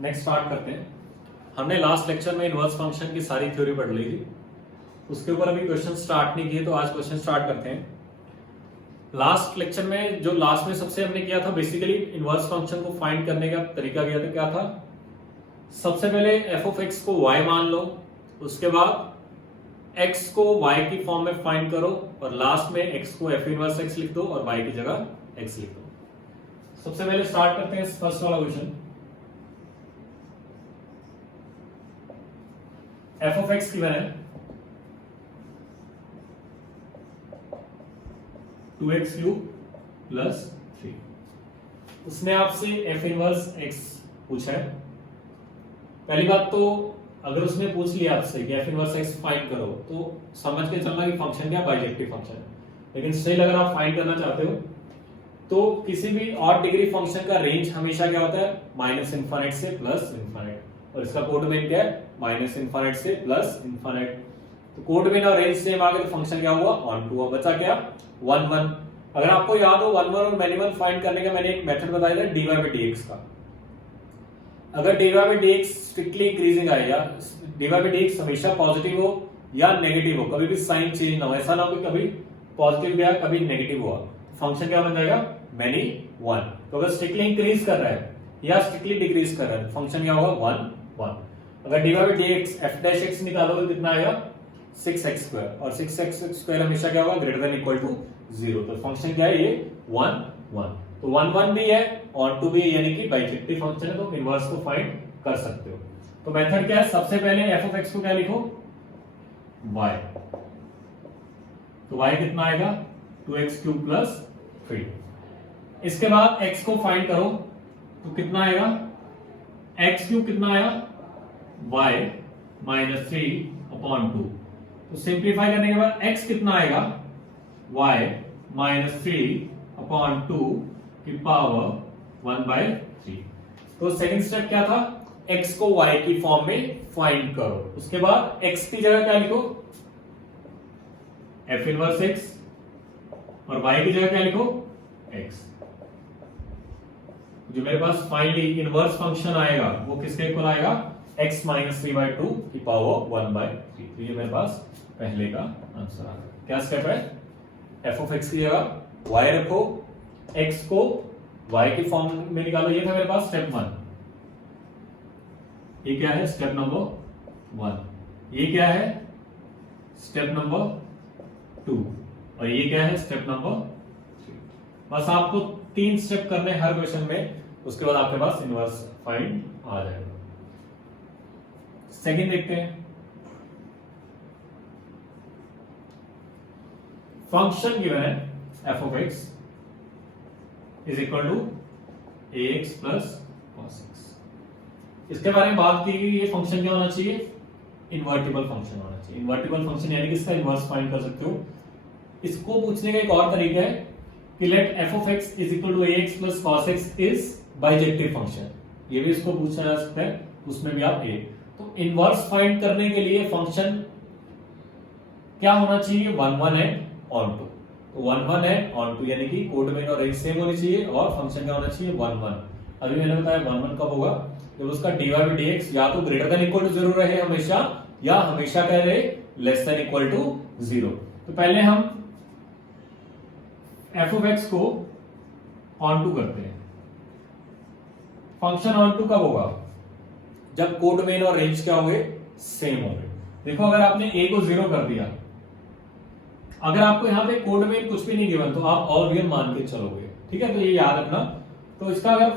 Next start करते हैं। हमने लास्ट लेक्चर में इनवर्स फंक्शन की सारी थ्योरी पढ़ ली थी, उसके ऊपर अभी क्वेश्चन स्टार्ट नहीं किए, तो आज क्वेश्चन स्टार्ट करते हैं। लास्ट लेक्चर में जो लास्ट में सबसे हमने किया था, बेसिकली इनवर्स फंक्शन को फाइंड करने का तरीका क्या था। सबसे पहले एफ ऑफ एक्स को y मान लो, उसके बाद x को y की फॉर्म में फाइंड करो और लास्ट में x को एफ इनवर्स x लिख दो और y की जगह x लिख दो। सबसे पहले स्टार्ट करते हैं फर्स्ट वाला question. F of x given है 2x³ प्लस 3। उसने आपसे एफ इनवर्स x पूछा है। पहली बात तो अगर उसने पूछ लिया आपसे कि एफ इनवर्स x फाइंड करो, तो समझ के चलना कि फंक्शन क्या बाइजेक्टिव फंक्शन है। लेकिन स्टिल अगर आप फाइंड करना चाहते हो तो किसी भी ऑड डिग्री फंक्शन का रेंज हमेशा क्या होता है, -∞ से +∞। और इसका कोडमेन क्या है, -∞ से +∞। तो कोडमेन और रेंज सेम आ गए तो फंक्शन क्या हुआ, ऑन टू। बचा क्या, 1 1। अगर आपको याद हो 1 1 और मिनिमम फाइंड करने का मैंने एक मेथड बताया था dy/dx का। अगर dy/dx स्ट्रिक्टली इंक्रीजिंग आए या dy/dx हमेशा पॉजिटिव हो या नेगेटिव हो, कभी भी साइन चेंज ना हो, ऐसा ना हो कि कभी पॉजिटिव गया कभी नेगेटिव हुआ, फंक्शन क्या बन जाएगा, मैनी 1। तो अगर स्ट्रिक्टली इंक्रीज कर रहा है या स्ट्रिक्टली डिक्रीज कर रहा है, फंक्शन क्या होगा, 1 1। अगर dy/dx f' निकालो तो कितना आएगा, 6x² और 6x² हमेशा क्या होगा, ग्रेटर देन इक्वल टू 0। तो फंक्शन क्या है, ये 1 1। तो 1 1 भी है, ऑन टू भी है, यानी कि बाइजेक्टिव फंक्शन है, तो इनवर्स को फाइंड कर सकते हो। तो मेथड क्या है, सबसे पहले एफ ऑफ एक्स को क्या लिखो, y। तो y कितना आएगा, 2x³ प्लस 3। इसके बाद x को फाइंड करो तो कितना आएगा, x³ कितना आया, y -3/2। तो सिंप्लीफाई करने के बाद x कितना आएगा, y -3/2 की पावर 1/3। तो सेकंड स्टेप क्या था, x को y की फॉर्म में फाइंड करो। उसके बाद x की जगह क्या लिखो, f इनवर्स x, और y की जगह क्या लिखो, x। जो मेरे पास फाइनली इनवर्स फंक्शन आएगा वो किसके इक्वल आएगा, x -3/2 की पावर 1/3। तो ये मेरे पास पहले का आंसर आ गया। क्या स्टेप है, f ऑफ x की जगह y रखो, x को y की फॉर्म में निकालो। ये था मेरे पास स्टेप 1। ये क्या है, स्टेप नंबर 1। ये क्या है, स्टेप नंबर 2। और ये क्या है, स्टेप नंबर 3। बस आपको 3 स्टेप करने हर क्वेश्चन में, उसके बाद आपके पास इनवर्स फाइंड आ जाएगा। सेकंड देखते हैं। फंक्शन गिवन है f of x is equal to ax plus cos x। इसके बारे में बात की गई, ये फंक्शन क्या होना चाहिए, इन्वर्टिबल फंक्शन होना चाहिए। इन्वर्टिबल फंक्शन यानी कि इसका इनवर्स फाइंड कर सकते हो। इसको पूछने का एक और तरीका है कि let f of x is equal to ax plus cos x is bijective function. ये भी इसको पूछा जा सकता है, उसमें भी आप a। तो इनवर्स फाइंड करने के लिए फंक्शन क्या होना चाहिए, 1 1 है ऑन टू। तो 1 1 है ऑन टू, यानी कि कोडमेन और रेंज सेम होनी चाहिए, और फंक्शन क्या होना चाहिए, 1 1। अभी मैंने बताया 1 1 कब होगा, जब उसका dy/dx या तो ग्रेटर देन इक्वल टू 0 रहे हमेशा, या हमेशा क्या रहे, लेस देन इक्वल टू 0। तो पहले हम f of x को ऑन टू करते हैं। फंक्शन ऑन टू कब होगा, जब कोडमेन और रेंज क्या होंगे, सेम होंगे। देखो अगर आपने a को 0 कर दिया, अगर आपको यहाँ पे कोडमेन कुछ भी नहीं गिवन, तो आप ऑल रियल मान के चलोगे, ठीक है। तो ये याद रखना। तो इसका अगर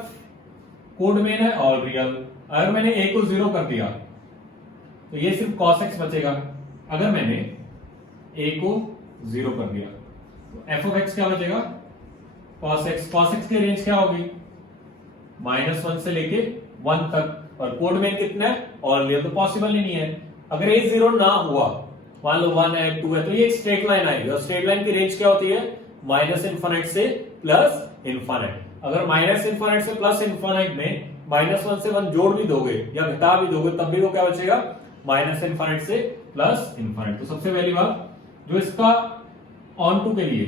कोडमेन है ऑल रियल, अगर मैंने a को 0 कर दिया तो ये सिर्फ cos x बचेगा। अगर मैंने a को 0 कर दिया तो f of x क्या बचेगा, cos x। cos x की रेंज क्या होगी, -1 से लेके 1 तक, और कोडमेन कितना है, ऑल रियल। तो पॉसिबल ही नहीं है। अगर a 0 ना हुआ, मान लो 1 है 2 है, तो ये एक स्ट्रेट लाइन आएगी, और स्ट्रेट लाइन की रेंज क्या होती है, -∞ से +∞। अगर -∞ से +∞ में -1 से 1 जोड़ भी दोगे या घटा भी दोगे, तब भी वो क्या बचेगा, -∞ से +∞। तो सबसे पहली बात, जो इसका ऑन टू के लिए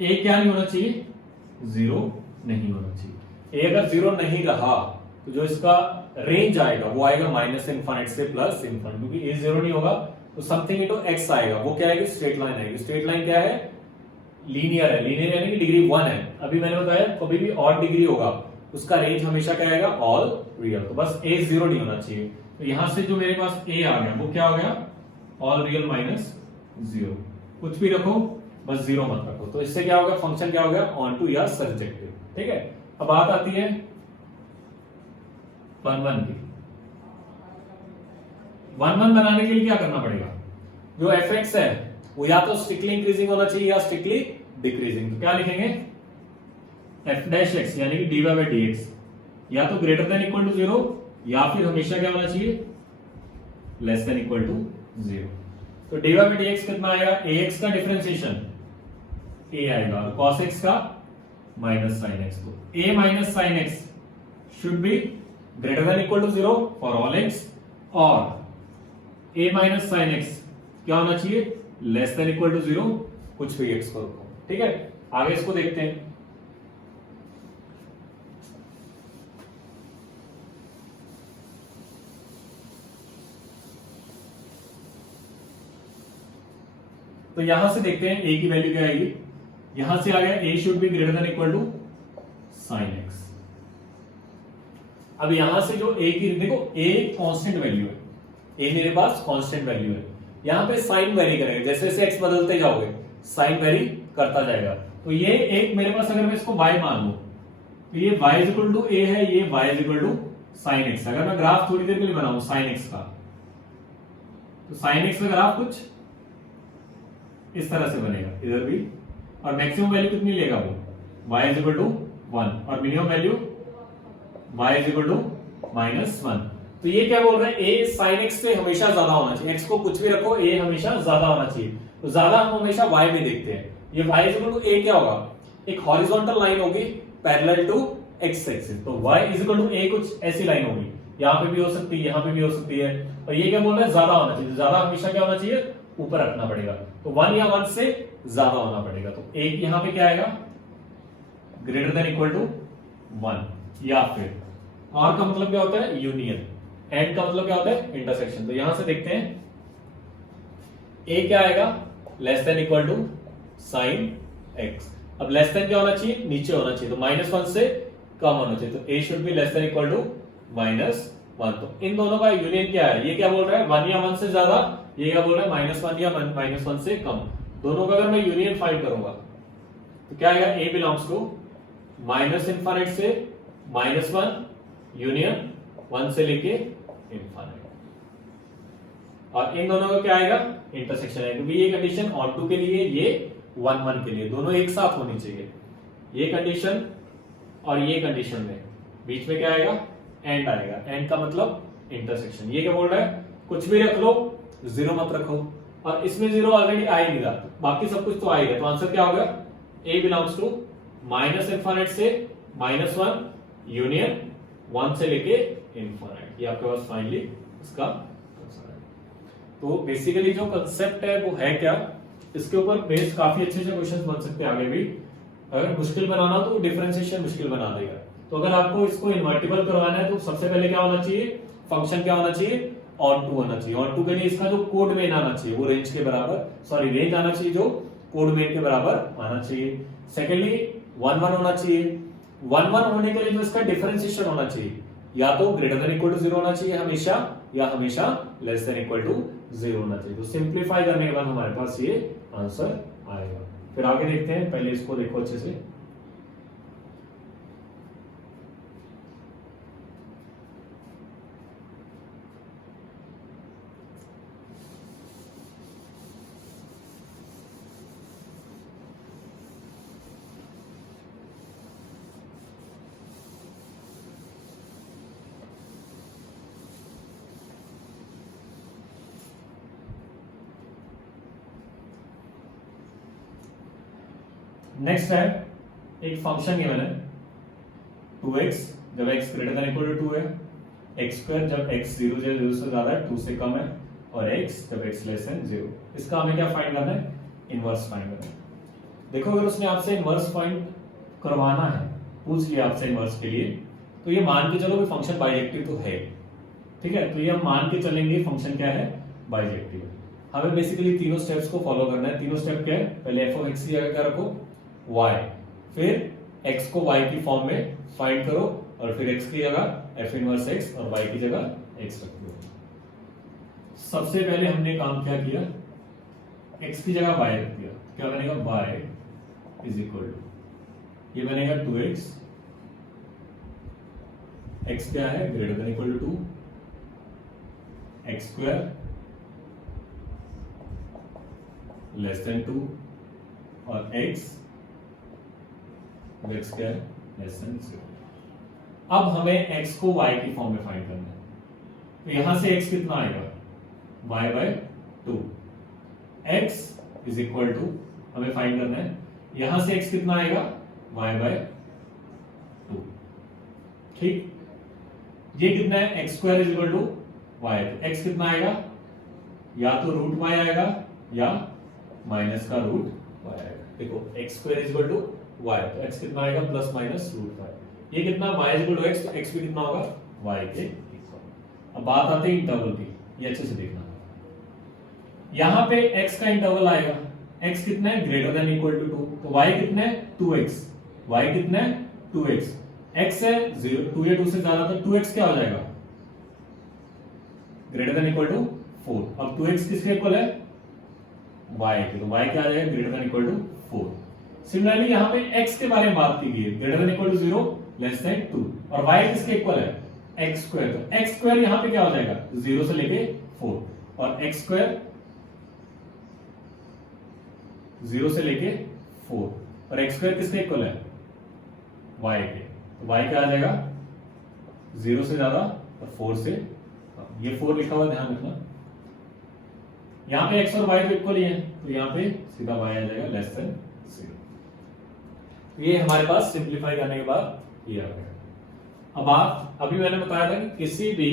a क्या नहीं होना चाहिए, 0 नहीं होना चाहिए। a अगर 0 नहीं रहा तो जो इसका रेंज आएगा वो आएगा माइनस इनफाइनाइट से प्लस इनफाइनाइट, क्योंकि ए जीरो नहीं होगा तो समथिंग इनटू एक्स आएगा, वो क्या आएगी, स्ट्रेट लाइन आएगी। स्ट्रेट लाइन क्या है, लीनियर है, लीनियर यानी कि डिग्री 1 है। अभी मैंने बताया कभी भी ऑड डिग्री होगा उसका रेंज हमेशा क्या आएगा, ऑल रियल। तो बस ए जीरो नहीं होना चाहिए। तो यहां से जो मेरे पास ए आ गया वो क्या हो गया, ऑल रियल माइनस जीरो। कुछ भी रखो बस जीरो मत रखो। तो इससे क्या होगा, फंक्शन क्या हो गया, ऑन टू या सब्जेक्टिव। ठीक है, अब बात आती है 1-1 की। 1-1 बनाने के लिए क्या करना पड़ेगा, जो एफ एक्स है वो या तो स्ट्रिक्टली इंक्रीजिंग होना चाहिए या स्ट्रिक्टली डिक्रीजिंग। तो क्या लिखेंगे, एफ डैश एक्स यानी कि dy बाई डी एक्स या तो greater than equal to zero या फिर हमेशा क्या होना चाहिए, less than equal to zero. तो dy बाई डी एक्स कितना आएगा, ax का डिफरेंशिएशन a आएगा और cos x का माइनस साइन x। तो a minus sine x should be greater than equal to zero for all x और a minus sine x क्या होना चाहिए, less than equal to zero कुछ भी x को रखो। ठीक है, आगे इसको देखते हैं। तो यहां से देखते हैं a की वैल्यू क्या आएगी। यहां से आ गया a should be greater than equal to sine x। अब यहां से जो a की, देखो a कांस्टेंट वैल्यू है, a मेरे पास कांस्टेंट वैल्यू है। यहां पे साइन वेरी करेगा, जैसे जैसे x बदलते जाओगे साइन वेरी करता जाएगा। तो ये एक मेरे पास, अगर मैं इसको y मान लूं तो ये y is equal to a है, ये y is equal to sine x। अगर मैं ग्राफ थोड़ी देर के लिए बनाऊं साइन x का, तो साइन x का ग्राफ कुछ इस तरह से बनेगा इधर भी, और मैक्सिमम वैल्यू कितनी लेगा वो, y इज इक्वल टू 1 और minimum value y is equal to -1। तो ये क्या बोल रहा है, a sin x से हमेशा ज्यादा होना चाहिए। x को कुछ भी रखो, a हमेशा ज्यादा होना चाहिए। तो ज्यादा हम हमेशा y में देखते हैं। ये y is equal to a क्या होगा, एक हॉरिजॉन्टल लाइन होगी पैरेलल टू x एक्सिस। तो y is equal to a कुछ ऐसी लाइन होगी, यहां पे भी हो सकती है, यहां पे भी हो सकती है। और ये क्या बोल रहा है, ज्यादा होना चाहिए। ज्यादा हमेशा क्या होना चाहिए, ऊपर रखना पड़ेगा। तो 1 या 1 से ज्यादा होना पड़ेगा। तो एक यहां पे क्या आएगा, ग्रेटर देन इक्वल टू 1, या फिर और का मतलब क्या होता है, यूनियन। एंड का मतलब क्या होता है, इंटरसेक्शन। तो यहां से देखते हैं a क्या आएगा, less than equal to sine x। अब लेस देन क्या होना चाहिए, नीचे होना चाहिए, तो -1 से कम होना चाहिए। तो a should be less than equal to -1। तो इन दोनों का यूनियन क्या है, ये क्या बोल रहा है 1 या 1 से ज्यादा, ये क्या बोल रहा है -1 या -1 से कम। दोनों का अगर मैं यूनियन फाइंड करूंगा तो क्या आएगा, a belongs to minus infinite से -1 यूनियन 1 से लेके इनफाइनाइट। और इन दोनों का क्या आएगा, इंटरसेक्शन है, क्योंकि ये कंडीशन ऑन टू के लिए, ये 1-1 के लिए, दोनों एक साथ होनी चाहिए। ये कंडीशन और ये कंडीशन में बीच में क्या आएगा, एंड आएगा। एंड का मतलब इंटरसेक्शन। ये क्या बोल रहा है, कुछ भी रख लो, जीरो मत रखो। और इसमें जीरो ऑलरेडी आ ही नहीं रहा, बाकी सब कुछ तो आएगा। तो आंसर क्या होगा, a belongs to minus infinite से -1 यूनियन 1 से लेके इनफाइनाइट। ये आपके पास फाइनली इसका आंसर है। तो बेसिकली जो कंसेप्ट है वो है क्या, इसके ऊपर बेस्ड काफी अच्छे अच्छे क्वेश्चन बन सकते हैं आगे भी। अगर मुश्किल बनाना तो डिफरेंशिएशन मुश्किल बना देगा। तो अगर आपको इसको इन्वर्टिबल करवाना है तो सबसे पहले क्या होना चाहिए, फंक्शन क्या होना चाहिए, ऑन टू होना चाहिए। ऑन टू के लिए इसका जो कोड मेन आना चाहिए वो रेंज के बराबर, सॉरी रेंज आना चाहिए जो कोड मेन के बराबर आना चाहिए। सेकेंडली 1-1 होना चाहिए। 1-1 होने के लिए जो इसका डिफरेंशिएशन होना चाहिए, या तो greater than equal to zero होना चाहिए हमेशा, या हमेशा less than equal to zero होना चाहिए। तो सिंप्लीफाई करने के बाद हमारे पास ये आंसर आएगा। फिर आगे देखते हैं, पहले इसको देखो अच्छे से। नेक्स्ट है एक फंक्शन गिवन है 2x जब x greater than equal to 2 है, x² जब x 0 से ज्यादा है, 2 से कम है, और x जब x लेस देन 0। इसका हमें क्या फाइंड करना है, इनवर्स फाइंड करना है। देखो अगर उसने आपसे इनवर्स फाइंड करवाना है, पूछ लिया आपसे इनवर्स के लिए, तो ये मान के चलो कि फंक्शन बाइजेक्टिव तो है, ठीक है। तो ये हम मान के चलेंगे फंक्शन क्या है, बाइजेक्टिव। हमें बेसिकली तीनों स्टेप्स को फॉलो करना है। तीनों स्टेप क्या है, पहले एफ ऑफ एक्स की जगह क्या रखो, y, फिर x को y की फॉर्म में फाइंड करो, और फिर x की जगह एफ इनवर्स x और y की जगह x रख दो। सबसे पहले हमने काम क्या किया, x की जगह y रख दिया, क्या बनेगा y इज इक्वल टू, ये बनेगा 2x, x क्या है greater than equal to 2, x square less than 2 और x क्या है लेस देन 0। अब हमें x को y की फॉर्म में फाइंड करना है, तो यहां से x कितना आएगा, y by 2, x is equal to हमें फाइंड करना है, यहां से x कितना आएगा, y बाय 2, ठीक। ये कितना है, x square is equal to y, तो x कितना आएगा, या तो रूट y आएगा या माइनस का रूट y आएगा। देखो x square is equal to y, तो x कितना आएगा प्लस माइनस रूट y, ये कितना y is equal to x, तो x भी कितना होगा y के इक्वल। अब बात आती है इंटरवल की, ये अच्छे से देखना, यहां पे x का इंटरवल आएगा, x कितना है ग्रेटर देन इक्वल टू 2, तो y कितना है 2x, y कितना है 2x, x है 0, 2 या 2 से ज्यादा, तो 2x क्या हो जाएगा ग्रेटर देन इक्वल टू 4। अब 2x किसके इक्वल है, y के, तो y क्या आ जाएगा greater than equal to 4। Similarly यहाँ पे x के बारे में बात की गई है, greater than equal to 0 less than 2, और y किसके इक्वल है x स्क्वायर, तो x स्क्वायर यहाँ पे क्या हो जाएगा 0 से लेके 4, और x स्क्वायर 0 से लेके 4, और x स्क्वायर किसके इक्वल है y के, तो y क्या आ जाएगा 0 से ज्यादा और 4 से, ये 4 लिखा हुआ ध्यान रखना, यहाँ पे x और y तो इक्वल ही है, तो यहाँ पे सीधा y आ जाएगा लेस देन 0। ये हमारे पास सिंप्लीफाई करने के बाद ये आ गया। अब आप अभी मैंने बताया था कि किसी भी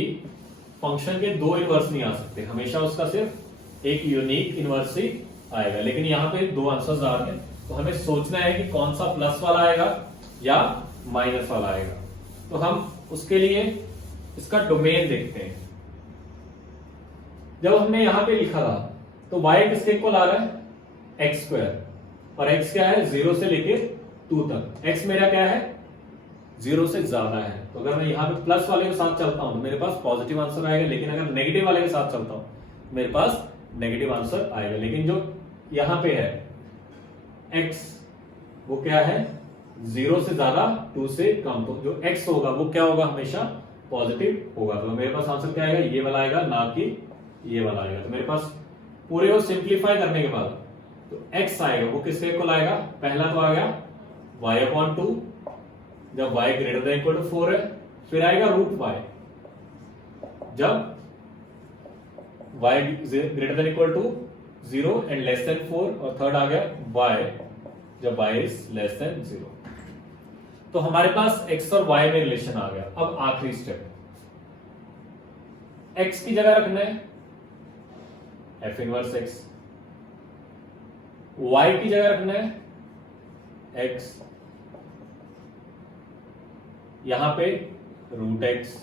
फंक्शन के दो इनवर्स नहीं आ सकते, हमेशा उसका सिर्फ एक यूनिक इनवर्स ही आएगा, लेकिन यहाँ पे दो आंसर्स आ रहे हैं, तो हमें सोचना है कि कौन सा प्लस वाला आएगा या माइनस वाला आएगा। तो हम उसके लिए इसका डोमेन देखते हैं। जब हमने यहां पे लिखा था तो y किसके इक्वल आ रहा है x स्क्वायर, और x क्या है 0 से लेके 2 तक, x मेरा क्या है 0 से ज्यादा है, तो अगर मैं यहाँ पे प्लस वाले के साथ चलता हूं तो मेरे पास पॉजिटिव आंसर आएगा, लेकिन अगर नेगेटिव वाले के साथ चलता हूं मेरे पास नेगेटिव आंसर आएगा। लेकिन जो यहां पे है x वो क्या है 0 से ज्यादा 2 से कम, तो जो x होगा वो क्या होगा हमेशा पॉजिटिव होगा, तो मेरे पास आंसर क्या आएगा ये वाला आएगा, ना कि ये वाला आएगा। तो मेरे पास पूरे को सिंप्लीफाई करने के बाद तो x आएगा वो किसके इक्वल आएगा, पहला तो आ गया y/2 जब y greater than equal to 4 है, फिर आएगा रूट y जब y greater than equal to 0 and less than 4, और थर्ड आ गया y जब y इज लेस देन 0। तो हमारे पास x और y में रिलेशन आ गया। अब आखिरी स्टेप, x की जगह रखना है एफ इनवर्स x, y की जगह रखना है x, यहां पे रूट x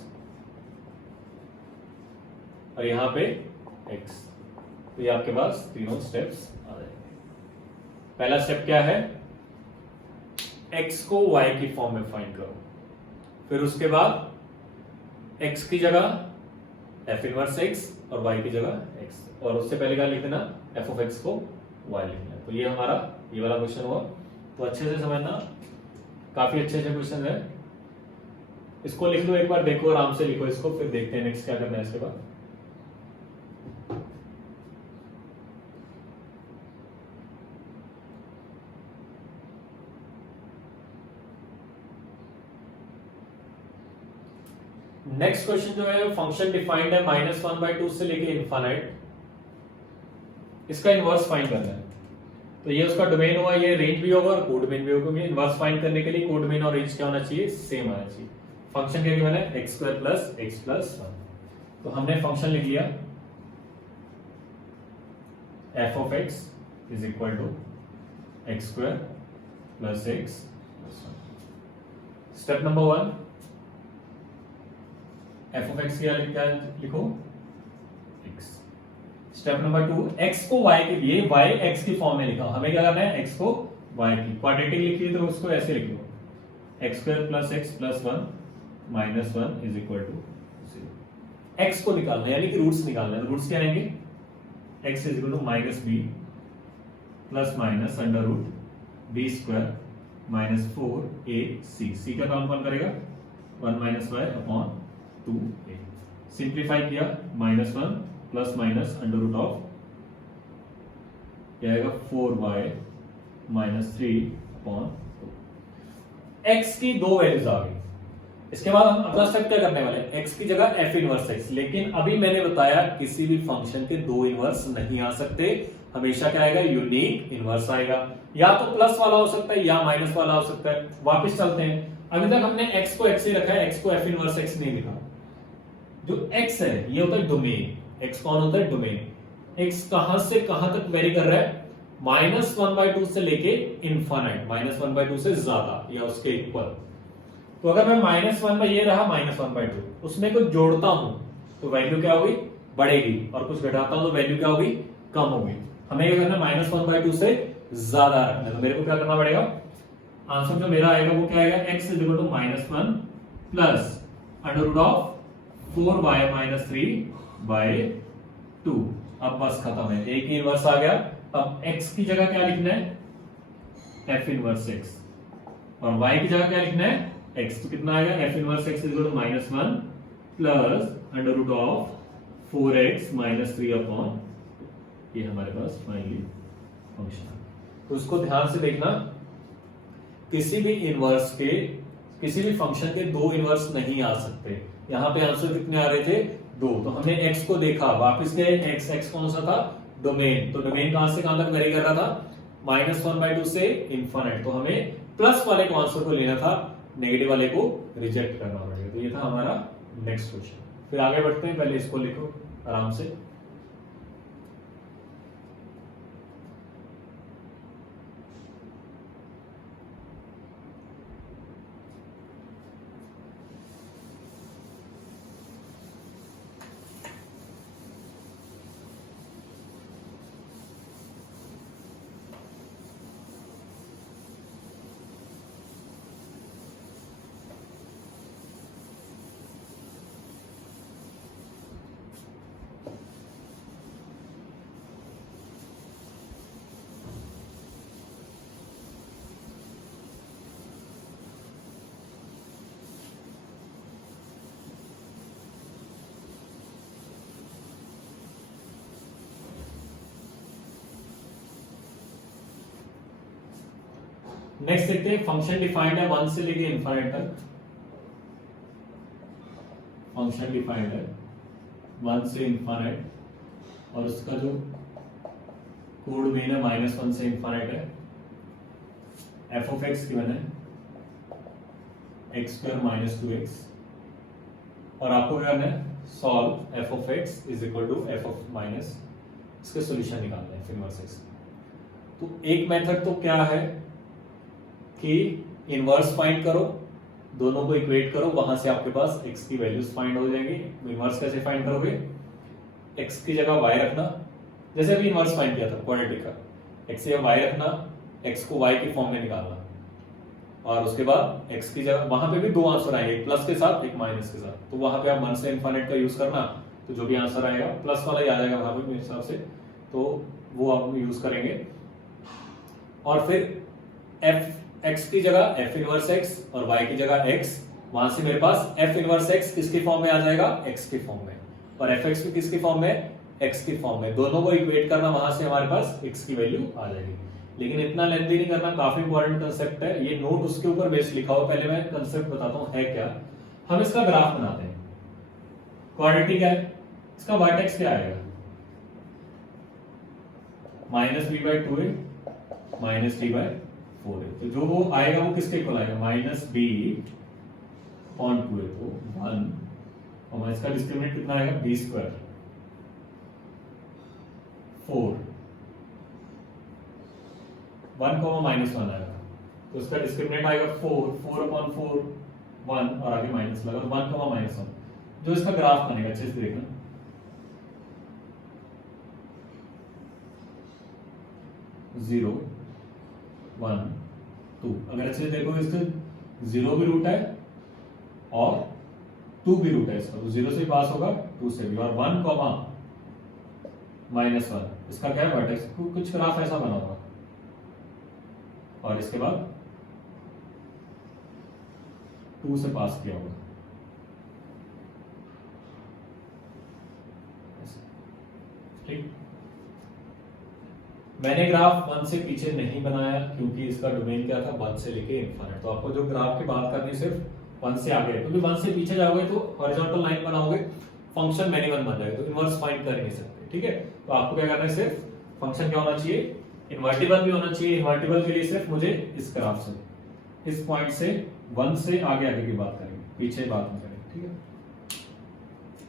और यहां पे x। तो ये आपके पास तीनों स्टेप्स आ जाएंगे। पहला स्टेप क्या है, x को y की फॉर्म में फाइंड करो, फिर उसके बाद x की जगह एफ इनवर्स x और y की जगह x, और उससे पहले क्या लिख देना f ऑफ x को y लिखना है। तो ये हमारा ये वाला क्वेश्चन हुआ। तो अच्छे से समझना, काफी अच्छे अच्छे क्वेश्चन है। इसको लिख लो एक बार, देखो आराम से लिखो इसको, फिर देखते हैं नेक्स्ट क्या करना है इसके बाद। नेक्स्ट क्वेश्चन जो है फंक्शन डिफाइंड है -1/2 से लेके इनफाइनाइट, इसका इनवर्स फाइंड करना है। तो ये उसका डोमेन हुआ, ये रेंज भी होगा और कोडोमेन भी होगा। इनवर्स फाइंड करने के लिए कोडोमेन और रेंज क्या होना चाहिए, सेम आना चाहिए। फंक्शन क्या गिवन है x² + x + 1। तो हमने फंक्शन लिख लिया f of x is equal to x² + x + 1। Step number 1, f of x क्या लिखो x। स्टेप नंबर 2, x को y के लिए y x की फॉर्म में लिखा। हमें क्या करना है, x को y की क्वाड्रेटिक लिखी तो उसको ऐसे लिख लो, x square plus x plus 1 minus 1 is equal to 0। x को निकालना है यानी कि रूट्स निकालना है। रूट्स क्या आएंगे, x is equal to minus B plus minus under root B square minus 4ac। C का काम कौन करेगा, 1 minus Y upon 2a। Simplify किया, minus 1 plus minus under root of क्या आएगा 4y माइनस 3 अपॉन 2। x की दो वैल्यूज आ गई। इसके बाद हम अगला स्टेप क्या करने वाले हैं, x की जगह f इनवर्स x। लेकिन अभी मैंने बताया किसी भी फंक्शन के दो इनवर्स नहीं आ सकते, हमेशा क्या आएगा, यूनिक इनवर्स आएगा। या तो प्लस वाला हो सकता है या माइनस वाला हो सकता है। वापस चलते हैं, अभी तक हमने x को x ही रखा है, x को f इनवर्स x नहीं लिखा। जो x है ये होता है डोमेन। x कौन होता है, डोमेन। x कहां से कहां तक वेरी कर रहा है, -1/2 से लेके इनफाइनाइट, -1/2 से ज्यादा या उसके इक्वल। तो अगर मैं -1 में ये रहा -1/2, उसमें कुछ जोड़ता हूं तो वैल्यू क्या होगी, बढ़ेगी, और कुछ घटाता हूं तो वैल्यू क्या होगी, कम होगी। हमें क्या करना, -1/2 से ज्यादा रखना है। तो मेरे को क्या करना पड़ेगा, आंसर जो मेरा आएगा वो क्या आएगा, x is equal to -1 plus under root of 4y minus 3/2। अब बस खत्म है, एक ही इनवर्स आ गया। अब x की जगह क्या लिखना है, f इनवर्स x, और y की जगह क्या लिखना है, x। तो कितना आएगा, f inverse x is equal to -1 plus under root of 4x minus 3 upon, ये हमारे पास फाइनली फंक्शन है। तो उसको ध्यान से देखना, किसी भी इनवर्स के, किसी भी फंक्शन के दो इनवर्स नहीं आ सकते। यहां पे आंसर कितने आ रहे थे, दो। तो हमने x को देखा, वापस गए, x कौन सा था, डोमेन। तो डोमेन कहां से कहां तक वेरी कर रहा था, -1/2 से इनफाइनाइट। तो हमें प्लस वाले को आंसर को लेना था, नेगेटिव वाले को रिजेक्ट करना पड़ेगा। तो ये था हमारा नेक्स्ट क्वेश्चन। फिर आगे बढ़ते हैं, पहले इसको लिखो आराम से। नेक्स्ट देखते हैं, फंक्शन डिफाइंड है 1 से लेके इनफाइनाइट तक। फंक्शन डिफाइंड है 1 से इनफाइनाइट, और उसका जो कोड मेन है -1 से इनफाइनाइट है। एफ ऑफ एक्स गिवन है x स्क्वायर माइनस 2x, और आपको क्या करना है, solve f of x is equal to f of minus, इसके सॉल्यूशन निकालना है फिर इनवर्स एक्स। तो एक मेथड तो क्या है कि इनवर्स फाइंड करो, दोनों को इक्वेट करो, वहां से आपके पास x की वैल्यूज फाइंड हो जाएंगी। इनवर्स कैसे फाइंड करोगे, x की जगह y रखना, जैसे अभी इनवर्स फाइंड किया था क्वाड्रेटिक का, x की जगह y रखना, x को y की फॉर्म में निकालना, और उसके बाद x की जगह, वहां पे भी दो आंसर आएंगे, एक प्लस के साथ एक माइनस के साथ। तो वहां पे आप 1 से इनफाइनाइट का यूज करना, तो जो भी आंसर आएगा प्लस वाला ही आ जाएगा वहां पे मेरे हिसाब से, तो वो आप यूज करेंगे। और फिर f x की जगह f इनवर्स x और y की जगह x, वहां से मेरे पास f इनवर्स x किसकी फॉर्म में आ जाएगा, x की फॉर्म में, और fx भी किसकी फॉर्म में, x की फॉर्म में। दोनों को इक्वेट करना, वहां से हमारे पास x की वैल्यू आ जाएगी। लेकिन इतना लेंथी नहीं करना, काफी इंपॉर्टेंट कंसेप्ट है ये, नोट उसके ऊपर बेस लिखा हुआ। पहले मैं कंसेप्ट बताता हूँ है क्या। हम इसका ग्राफ बनाते हैं, क्वाड्रेटिक है, इसका वर्टेक्स क्या आएगा, -b/2a -d/4a। तो जो वो आएगा वो किसके इक्वल आएगा, -b/2a, तो 1, और इसका डिस्क्रिमिनेंट कितना आएगा, b स्क्वायर 4, 1, -1 आएगा, तो उसका डिस्क्रिमिनेंट आएगा 4/4 1, और आगे माइनस लगा, तो 1, -1। जो इसका ग्राफ बनेगा, अच्छे से देखना। जीरो, 1, 2, अगर अच्छे से देखोगे इसका 0 भी रूट है और 2 भी रूट है इसका, तो 0 से भी पास होगा, 2 से भी, और 1, -1, इसका क्या है वर्टेक्स, कुछ ग्राफ ऐसा बना होगा, और इसके बाद 2 से पास किया होगा, ठीक। मैंने ग्राफ 1 से पीछे नहीं बनाया क्योंकि इसका डोमेन क्या था, 1 से लेके इनफाइनाइट। तो आपको जो ग्राफ की बात करनी है सिर्फ 1 से आगे है, क्योंकि 1 से पीछे जाओगे तो हॉरिजॉन्टल लाइन बनाओगे, फंक्शन मिनिमम बन जाएगा, तो इनवर्स फाइंड कर नहीं सकते, ठीक है। तो आपको क्या करना है, सिर्फ फंक्शन क्या होना चाहिए, इन्वर्टिबल भी होना चाहिए। इन्वर्टिबल के लिए सिर्फ मुझे इस ग्राफ से, इस पॉइंट से 1 से आगे आगे की बात करेंगे, पीछे बात नहीं करेंगे, ठीक है।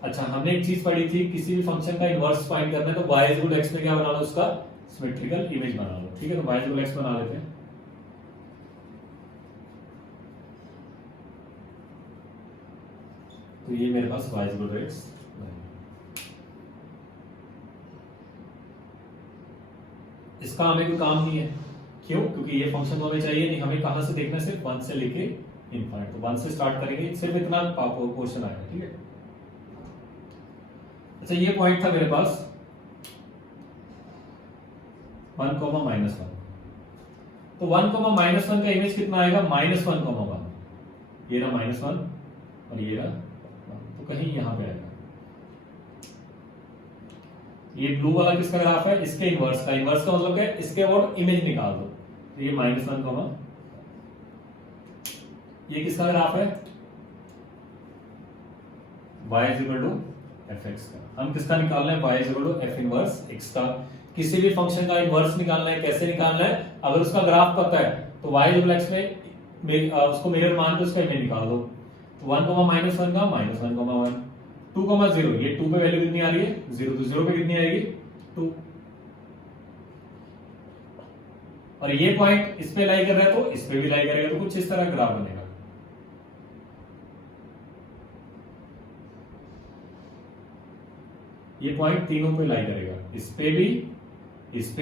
अच्छा, हमने एक चीज पढ़ी थी, किसी भी फंक्शन का इनवर्स फाइंड करना है तो y इज x में क्या बना लो, उसका सिमेट्रिकल इमेज बना लो, ठीक है। तो y इज x बना लेते हैं। तो ये मेरे पास y इज x, इसका हमें कोई काम नहीं है, क्यों, क्योंकि ये फंक्शन तो हमें चाहिए नहीं, हमें कहां से देखना है, सिर्फ 1 से लेके इनफाइनाइट। तो 1 से स्टार्ट करेंगे, सिर्फ इतना क्वेश्चन आएगा, ठीक है। अच्छा, ये पॉइंट था मेरे पास 1, -1, तो 1, -1 का इमेज कितना आएगा, -1, ये रहा -1 और ये रहा 1, तो कहीं यहां पे आएगा। ये ब्लू वाला किसका ग्राफ है, इसके इनवर्स का। इनवर्स का मतलब क्या है, इसके और इमेज निकाल दो, तो ये -1, ये किसका ग्राफ है, y f(x) का। हम किसका निकालना है, y f इनवर्स x का। किसी भी फंक्शन का इनवर्स निकालना है, कैसे निकालना है, अगर उसका ग्राफ पता है तो y x में उसको मिरर मान के उसका इमेज निकाल दो। तो 1, -1 का -1, 2, 0, ये 2 पे वैल्यू कितनी आ रही है, 0, तो 0 पे कितनी आएगी, 2। और ये पॉइंट इस पे लाई कर रहा है तो इस पे भी लाई करेगा, तो कुछ इस तरह ग्राफ बनेगा। ये पॉइंट तीनों पे लाई करेगा, इस पे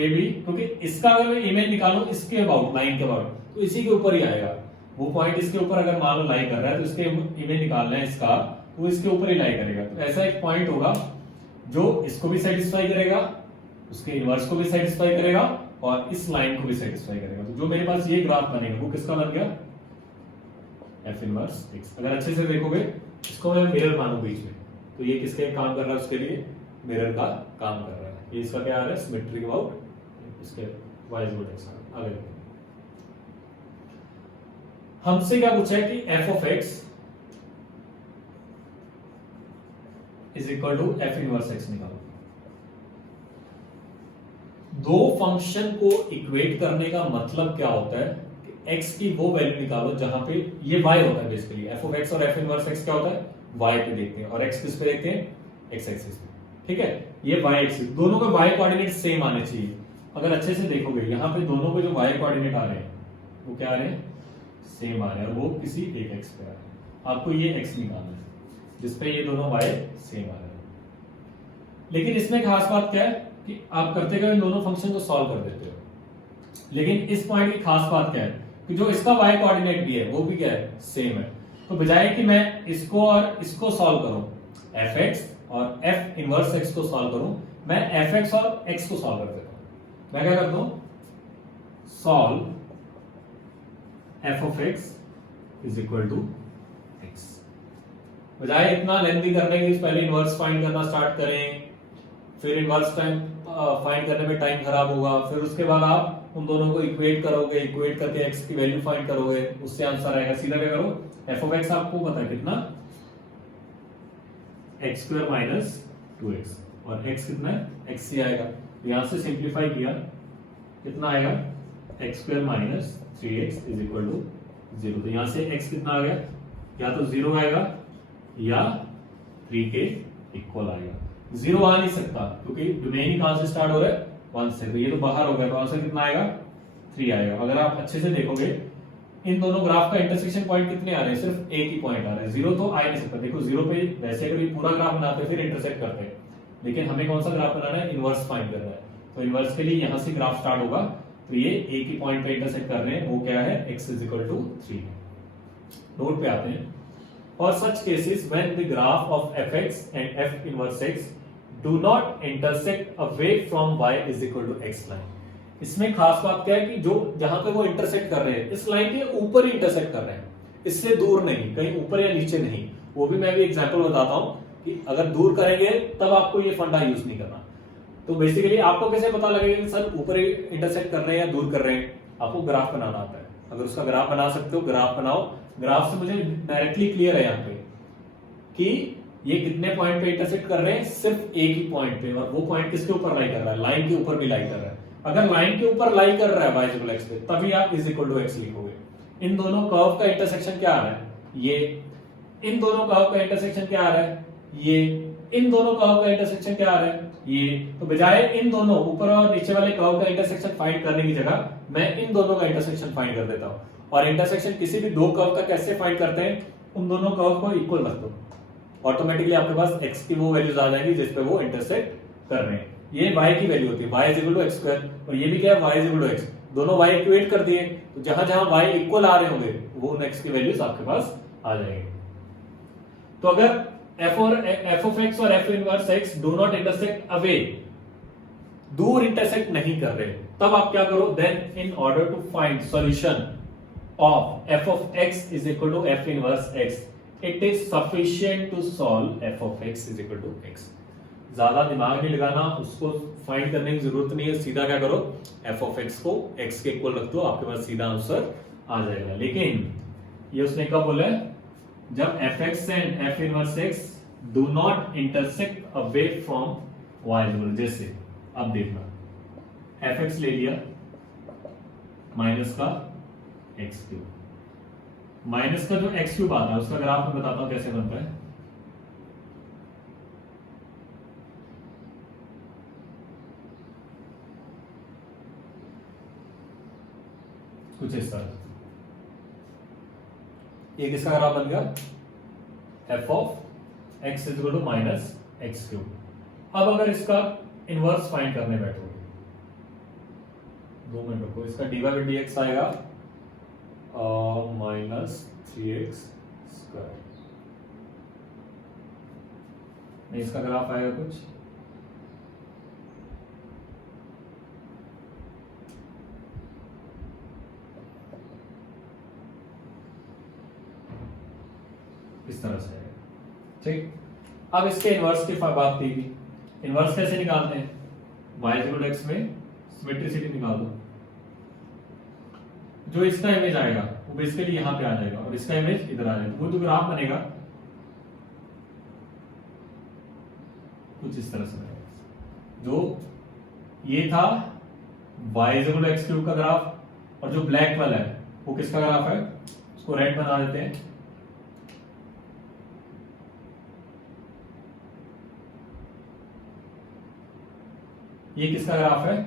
भी, क्योंकि इसका अगर मैं इमेज निकालूं इसके अबाउट, लाइन के अबाउट, तो इसी के ऊपर ही आएगा। वो पॉइंट इसके ऊपर अगर मान लो लाई कर रहा है तो इसके इमेज निकालना है इसका, वो इसके ऊपर ही लाई करेगा। तो ऐसा एक पॉइंट होगा जो इसको भी सेटिस्फाई करेगा, उसके इनवर्स को भी सेटिस्फाई करेगा और इस लाइन को भी सेटिस्फाई करेगा। तो जो मेरे पास ये ग्राफ बनेगा वो किसका बन गया, f इनवर्स x। अगर अच्छे से देखोगे, इसको मैं मिरर मानू बीच में, तो ये किसके काम कर रहा है, उसके लिए मिरर का काम कर रहा है। ये इसका क्या आ रहा है, सिमेट्रिक अबाउट इसके y इज x। आगे हमसे क्या पूछा है कि f of x is equal to f inverse x निकालो। दो फंक्शन को इक्वेट करने का मतलब क्या होता है कि x की वो वैल्यू निकालो जहां पे ये y होता है बेसिकली। f of x और f इनवर्स x क्या होता है, y पे देखते हैं, और x किस पे देखते हैं, x एक्सिस पे, ठीक है। ये y एक्सिस, दोनों के y कोऑर्डिनेट सेम आने चाहिए। अगर अच्छे से देखोगे यहाँ पे दोनों के जो y कोऑर्डिनेट आ रहे हैं वो क्या आ रहे हैं, सेम आ रहे हैं, और वो किसी एक x पे आ रहे हैं। आपको ये x निकालना है जिसपे ये दोनों y सेम आ रहे हैं। लेकिन इसमें खास बात क्या है कि आप करते गए इन दोनों फंक्शन को सॉल्व कर देते हो, लेकिन इस पॉइंट की खास बात क्या है कि जो इसका y कोऑर्डिनेट भी है वो भी क्या है, सेम है। तो बजाय कि मैं इसको और इसको सॉल्व करूं, fx और f इनवर्स x को सॉल्व करूं, मैं fx और x को सॉल्व कर देता हूं। मैं क्या करता हूं, solve f of x is equal to x। बजाय इतना लेंथी करने के पहले इनवर्स फाइंड करना स्टार्ट करें, फिर इनवर्स टाइम फाइंड करने में टाइम खराब होगा, फिर उसके बाद आप उन दोनों को इक्वेट करोगे, इक्वेट करके x की वैल्यू फाइंड करोगे, उससे आंसर आएगा। सीधा क्या करो, f of x आपको पता है कितना, x² माइनस 2x, और x कितना है, x ही आएगा। यहां से सिंप्लीफाई किया, कितना आएगा, x² minus 3x is equal to 0। तो यहां से x कितना आ गया, या तो 0 आएगा या 3 के इक्वल आएगा। 0 आ नहीं सकता क्योंकि डोमेन ही कहां से स्टार्ट हो रहा है, 1 से, तो ये तो बाहर हो गया, तो आंसर कितना आएगा, 3 आएगा। अगर आप अच्छे से देखोगे इन दोनों ग्राफ का इंटरसेक्शन पॉइंट कितने आ रहे हैं, सिर्फ एक ही पॉइंट आ रहा है, जीरो तो आ ही नहीं सकता। देखो जीरो पे वैसे अगर ये पूरा ग्राफ बनाते फिर इंटरसेक्ट करते हैं, लेकिन हमें कौन सा ग्राफ बनाना है, इनवर्स फाइंड करना है। तो इनवर्स के लिए यहां से ग्राफ स्टार्ट होगा, तो ये एक ही पॉइंट पे इंटरसेक्ट कर रहे हैं, वो क्या है, x = 3। नोट पे आते हैं। For such cases when the graph of fx and f inverse x do not intersect away from y = x line। इसमें खास बात क्या है कि जो जहां पे वो इंटरसेक्ट कर रहे हैं इस लाइन के ऊपर ही इंटरसेक्ट कर रहे हैं, इससे दूर नहीं, कहीं ऊपर या नीचे नहीं। वो भी मैं भी एग्जांपल बताता हूं कि अगर दूर करेंगे तब आपको ये फंडा यूज नहीं करना। तो बेसिकली आपको कैसे पता लगेगा कि सर ऊपर ही इंटरसेक्ट कर रहे हैं या दूर कर रहे हैं, आपको ग्राफ बनाना आता है। अगर उसका ग्राफ बना सकते हो, ग्राफ बनाओ। ग्राफ से मुझे डायरेक्टली क्लियर है यहाँ पे कि ये कितने पॉइंट पे इंटरसेक्ट कर रहे हैं, सिर्फ एक ही पॉइंट पे, और वो पॉइंट किसके ऊपर लाई कर रहा है, लाइन के ऊपर भी लाई कर रहा है। अगर लाइन के ऊपर लाई कर रहा है y = x पे, तभी आप = x लिखोगे। इन दोनों कर्व का इंटरसेक्शन क्या आ रहा है, ये। इन दोनों कर्व का इंटरसेक्शन क्या आ रहा है, ये। इन दोनों कर्व का इंटरसेक्शन क्या आ रहा है, ये। तो बजाय इन दोनों ऊपर और नीचे वाले कर्व का इंटरसेक्शन फाइंड करने की जगह मैं इन दोनों का इंटरसेक्शन फाइंड कर देता हूं। और इंटरसेक्शन किसी भी दो कर्व का कैसे फाइंड करते हैं, उन दोनों कर्व को इक्वल रख दो, ऑटोमेटिकली आपके पास x की वो वैल्यूज आ जाएंगी जिस पे वो इंटरसेक्ट कर रहे हैं। ये y की वैल्यू होती है, y = x², और ये भी क्या है, y = x। दोनों y इक्वेट कर दिए, तो जहां जहां y इक्वल आ रहे होंगे वो उन x की वैल्यूज आपके पास आ जाएंगे। तो अगर f of x और f inverse x do not intersect away, दूर इंटरसेक्ट नहीं कर रहे, तब आप क्या करो, then in order to find solution of f of x = f inverse x, it is sufficient to solve f of x = x। ज्यादा दिमाग नहीं लगाना, उसको फाइंड करने की जरूरत नहीं है, सीधा क्या करो, f of x को x के इक्वल रख दो, आपके पास सीधा आंसर आ जाएगा। लेकिन ये उसने कब बोला है, जब fx and f inverse x do not intersect away from y = जैसे अब देखना fx ले लिया माइनस का x3, माइनस का जो x3 आता है उसका ग्राफ मैं बताता हूं कैसे बनता है। कुछ इस तरह, ये किसका ग्राफ बन गया, f of x = -x3। अब अगर इसका इनवर्स फाइंड करने बैठोगे, 2 मिनट रुको, इसका dy/dx आएगा -3x², इसका ग्राफ आएगा कुछ इस तरह से है, ठीक। अब इसके इनवर्स की बात की, इनवर्स कैसे निकालते हैं, y = x में सिमेट्रिसिटी निकाल दो। जो इसका इमेज आएगा वो बेसिकली यहां पे आ जाएगा और इसका इमेज इधर आ जाएगा, वो जो ग्राफ बनेगा कुछ इस तरह से बनेगा। जो ये था y = x³ का ग्राफ, और जो ब्लैक वाला है वो किसका ग्राफ है, उसको रेड बना देते हैं। ये किसका ग्राफ है,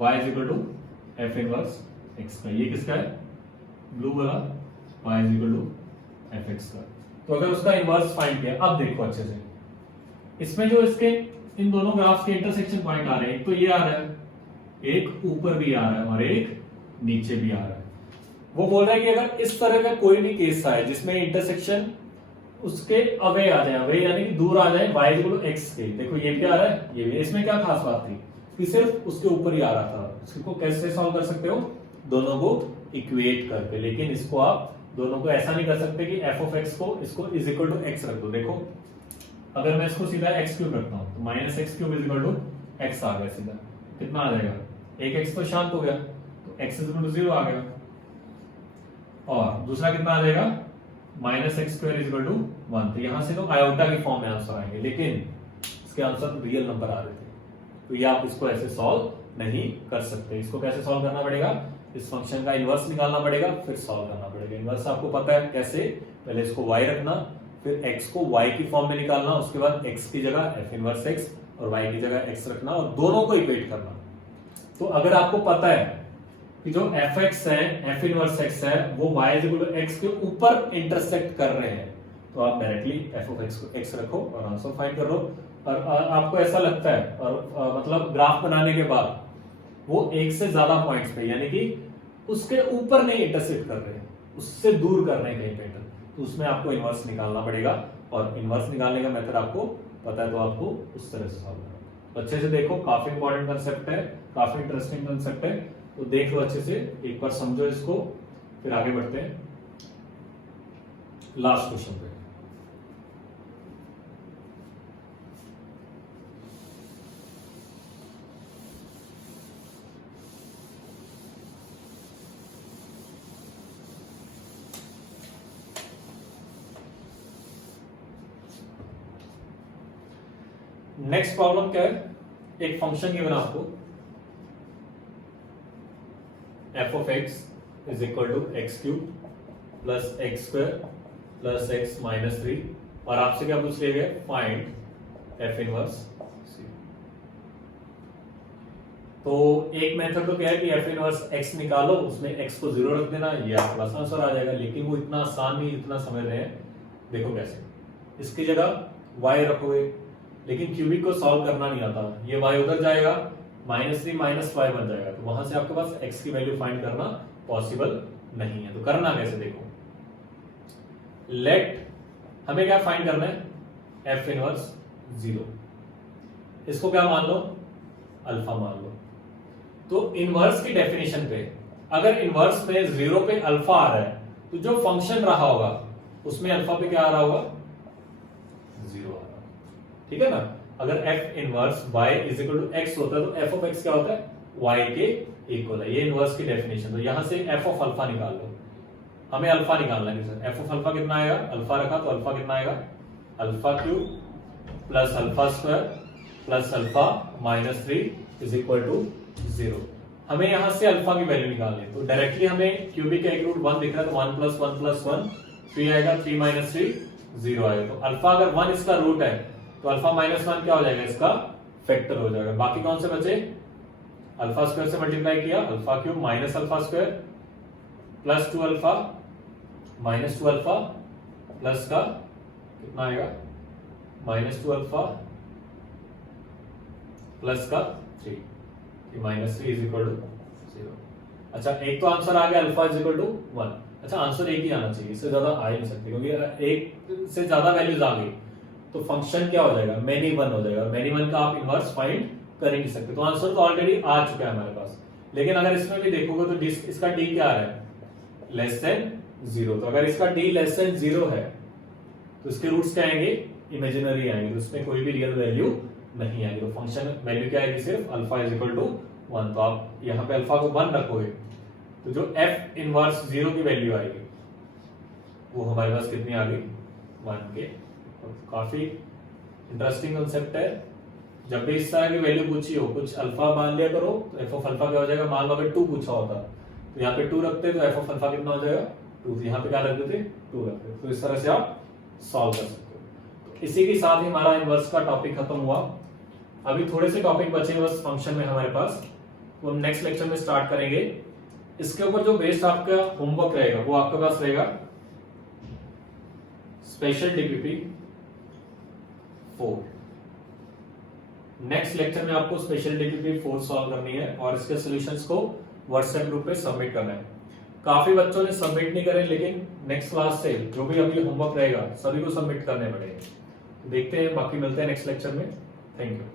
y = f inverse x का। ये किसका है, ब्लू वाला, y = fx का। तो अगर उसका इनवर्स फाइंड किया, अब देखो अच्छे से, इसमें जो इसके इन दोनों ग्राफ्स के इंटरसेक्शन पॉइंट आ रहे हैं, एक तो ये आ रहा है, एक ऊपर भी आ रहा है और एक नीचे भी आ रहा है। वो बोल रहा है कि अगर इस तरह का कोई भी केस आए जिसमें इंटरसेक्शन उसके अवे आ जाए, अवे यानी कि दूर आ जाए y = x के, देखो ये क्या आ रहा है, ये भी, इसमें क्या खास बात थी कि सिर्फ उसके ऊपर ही आ रहा था। इसको कैसे सॉल्व कर सकते हो, दोनों को इक्वेट करके, लेकिन इसको आप दोनों को ऐसा नहीं कर सकते कि f of x को इसको = x रख दो। देखो अगर मैं इसको सीधा x³ रखता हूं तो -x³ = x आ गया, सीधा कितना आ जाएगा, एक x तो शांत हो गया, तो x = 0 आ गया, और दूसरा कितना आ जाएगा, -x² = 1। तो यहां से तो आयोटा की फॉर्म में आंसर आएंगे, लेकिन इसके आंसर रियल नंबर आ रहे थे, तो ये आप इसको ऐसे सॉल्व नहीं कर सकते। इसको कैसे सॉल्व करना पड़ेगा, इस फंक्शन का इनवर्स निकालना पड़ेगा, फिर सॉल्व करना पड़ेगा। इनवर्स आपको पता है कैसे, पहले इसको y रखना, फिर x को y की फॉर्म में निकालना, उसके बाद x की जगह f इनवर्स x और y की जगह x रखना और दोनों को इक्वेट करना। तो अगर आपको पता है कि जो एफ एक्स है, एफ इनवर्स एक्स है, वो y इक्वल टू एक्स के ऊपर इंटरसेक्ट कर रहे हैं, तो आप डायरेक्टली एफ ऑफ एक्स को एक्स रखो और आंसर फाइंड करो। और आपको ऐसा लगता है और मतलब ग्राफ बनाने के बाद वो एक से ज्यादा पॉइंट्स पे, यानी कि उसके ऊपर नहीं इंटरसेक्ट कर रहे हैं, उससे दूर कर रहे हैं कहीं पे, तो उसमें आपको इनवर्स निकालना पड़ेगा। और इनवर्स निकालने का मेथड आपको पता है, तो आपको उस तरह से सॉल्व करना। तो अच्छे से देखो, काफी इंपॉर्टेंट कंसेप्ट है, काफी इंटरेस्टिंग कंसेप्ट है, तो देख लो अच्छे से, एक बार समझो इसको, फिर आगे बढ़ते हैं लास्ट क्वेश्चन पे। नेक्स्ट प्रॉब्लम क्या है, एक फंक्शन गिवन आपको f of x is equal to x cube plus x square plus x minus 3, और आपसे क्या पूछ लिया गया, फाइंड एफ इनवर्स। तो एक मेथड तो क्या है कि एफ इनवर्स एक्स निकालो, उसमें एक्स को 0 रख देना, ये आपके पास आंसर आ जाएगा। लेकिन वो इतना आसान नहीं जितना समझ रहे हैं। देखो कैसे, इसकी जगह y रखोगे, लेकिन क्यूबिक को सॉल्व करना नहीं आता, ये y उधर जाएगा, -3 माइनस y बन जाएगा, तो वहां से आपके पास x की वैल्यू फाइंड करना पॉसिबल नहीं है। तो करना कैसे, देखो, लेट हमें क्या फाइंड करना है, f इनवर्स 0, इसको क्या मान लो, अल्फा मान लो। तो इनवर्स की डेफिनेशन पे अगर इनवर्स में 0 पे अल्फा आ रहा है, तो जो फंक्शन रहा होगा उसमें अल्फा पे क्या आ रहा होगा, 0 आ रहा है, ठीक है ना। अगर f inverse y is equal to x होता है, तो f ऑफ x क्या होता है, y के इक्वल है। ये इनवर्स की डेफिनेशन। तो यहां से f ऑफ अल्फा निकाल लो, हमें अल्फा निकालना है सर। f ऑफ अल्फा कितना आएगा, अल्फा रखा तो अल्फा कितना आएगा, alpha cube plus alpha square plus alpha minus 3 is equal to 0। हमें यहां से अल्फा की वैल्यू निकालनी है, तो डायरेक्टली हमें क्यूबिक का एक रूट 1 दिख रहा है, तो 1 प्लस 1 प्लस 1 3 आएगा, 3 माइनस 3 0 आएगा। तो अल्फा अगर 1 इसका रूट है, तो अल्फा माइनस 1 क्या हो जाएगा, इसका फैक्टर हो जाएगा। बाकी कौन से बचे, अल्फा स्क्वायर से मल्टीप्लाई किया, alpha cube minus alpha square plus 2 alpha minus 2 alpha plus का कितना आएगा, माइनस 2 अल्फा प्लस का 3, माइनस 3 इज इक्वल टू 0। अच्छा, एक तो आंसर आ गया अल्फा इज इक्वल टू 1। अच्छा, आंसर एक ही आना चाहिए, इससे ज्यादा आ ही नहीं सकते, क्योंकि एक से ज्यादा वैल्यूज आ गई तो फंक्शन क्या हो जाएगा, मेनी 1 हो जाएगा। मेनी 1 का आप इनवर्स फाइंड कर ही नहीं सकते। तो आंसर तो ऑलरेडी आ चुका है हमारे पास। लेकिन अगर इसमें भी देखोगे तो इसका डी क्या है, लेस देन 0। तो अगर इसका डी लेस देन 0 है, तो इसके रूट्स क्या आएंगे, इमेजिनरी आएंगे, तो उसमें कोई भी रियल वैल्यू नहीं आएगी। तो फंक्शन वैल्यू क्या आएगी, सिर्फ अल्फा इज इक्वल टू 1। तो आप यहाँ पे अल्फा को 1 रखोगे, तो जो एफ इनवर्स 0 की वैल्यू आएगी वो हमारे पास कितनी आ गई, 1 के। तो काफी इंटरेस्टिंग कंसेप्ट है। जब भी इस तरह की वैल्यू पूछी हो, कुछ अल्फा मान लिया करो, तो एफ ऑफ अल्फा क्या हो जाएगा, मान लो अगर 2 पूछा होता तो यहाँ पे 2 रखते, तो एफ ऑफ अल्फा कितना हो जाएगा, 2। यहाँ पे क्या रख देते, 2 रखते। तो इस तरह से आप सॉल्व कर सकते हो। इसी के साथ ही हमारा इनवर्स का टॉपिक खत्म हुआ। अभी थोड़े से टॉपिक बचे बस फंक्शन में हमारे पास, तो हम नेक्स्ट लेक्चर में स्टार्ट करेंगे। इसके ऊपर जो बेस्ड आपका होमवर्क रहेगा वो आपके पास रहेगा स्पेशल डीपीपी 4। नेक्स्ट लेक्चर में आपको स्पेशल डीपीपी 4 सॉल्व करनी है और इसके सॉल्यूशंस को व्हाट्सएप ग्रुप पे सबमिट करना है। काफी बच्चों ने सबमिट नहीं करे, लेकिन नेक्स्ट क्लास से जो भी अभी होमवर्क रहेगा सभी को सबमिट करने पड़ेंगे। देखते हैं, बाकी मिलते हैं नेक्स्ट लेक्चर में। Thank you.